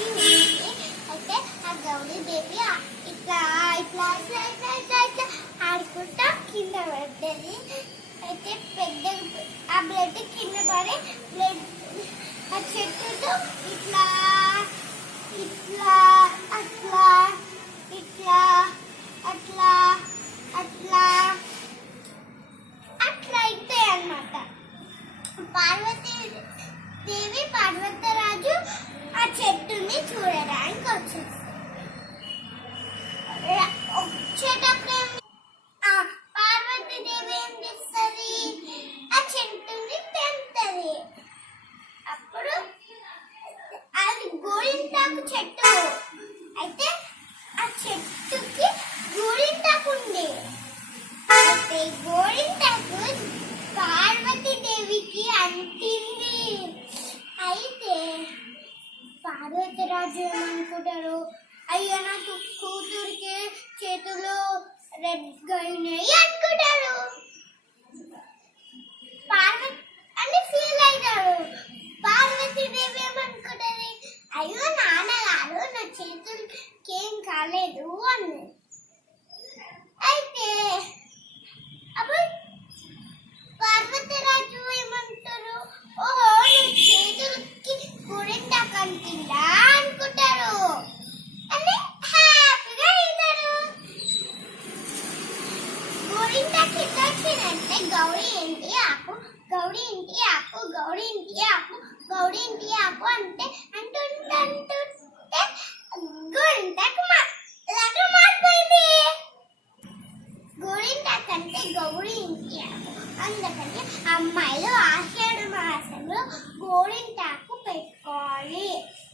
గౌరీ ఉంది. అయితే ఆ గౌరీ దేవి ఇట్లా ఇట్లా ఇట్లా ఇట్లా ఇట్లా ఇట్లా ఆడుకుంటా కింద పడ్డది. అయితే పెద్ద ఆ బ్లడ్ కింద పడి బ్లడ్ ఆ చెట్టుతో ఇట్లా ఇట్లా అట్లా ఇట్లా అట్లా అట్లా అట్లా అయితే అన్నమాట. పార్వతీ దేవి పర్వతరాజు ఆ చెట్టుని చూడడానికి వచ్చేసి వచ్చేటప్పుడు పార్వతీ దేవి ఏం చేస్తుంది, ఆ చెట్టుని తెంపుతుంది. అప్పుడు అది గోరింటాకు చెట్టు. అయితే ఆ చెట్టుకి గోరింటాకు ఉంది. అయితే గోరింటాకు పార్వతీ దేవికి అంటింది. అయితే పార్వతరాజు ఏమనుకుంటారు, అయ్యో నాకు కూతురికి చేతులు రెడ్గా అయినాయి అనుకుంటారు. పార్వతి అని ఫీల్ అవుతారు. పార్వతీ దేవి ఏమనుకుంటది, అయ్యో నాన్నగారు నా చేతులకి ఏం కాలేదు అని. అయితే అప్పుడు పార్వతరాజు ఏమంటారు, ఓహో నీ చేతులకి గోరింటాకు అంటిందా అనుకుంటారు అని హ్యాపీగా అవుతారు. గోరింటాకు ఎట్లా వచ్చిందంటే గౌరీ ఇంటి ఆకు, గౌరీ ఇంటి ఆకు, గౌరీ ఇంటి ఆకు, గౌరీ ఇంటి ఆకు అంటే అంటుంటే గోరింటాకు లాగా మారిపోయింది. గోరింటాకు అంటే గౌరీ ఇంటి ఆకు. అందుకని అమ్మాయిలు ఆషాఢ మాసంలో గోరింటాకు పెట్టుకోవాలి.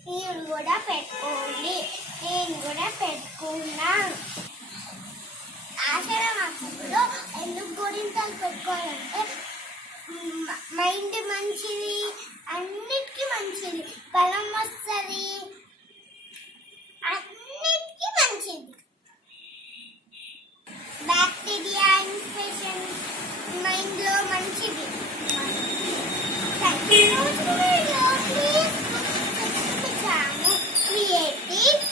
మీరు కూడా పెట్టుకోండి, నేను కూడా పెట్టుకున్నాను. ఆషాఢ మాసంలో ఎందుకు గోరింటాకు పెట్టుకోవాలంటే మైండ్ మంచిది, అన్నిటికీ మంచిది, బలం వస్తుంది, అన్నిటికీ మంచిది. బ్యాక్టీరియా ఇన్ఫెక్షన్ మైండ్ లో మంచిది. క్రియేటివ్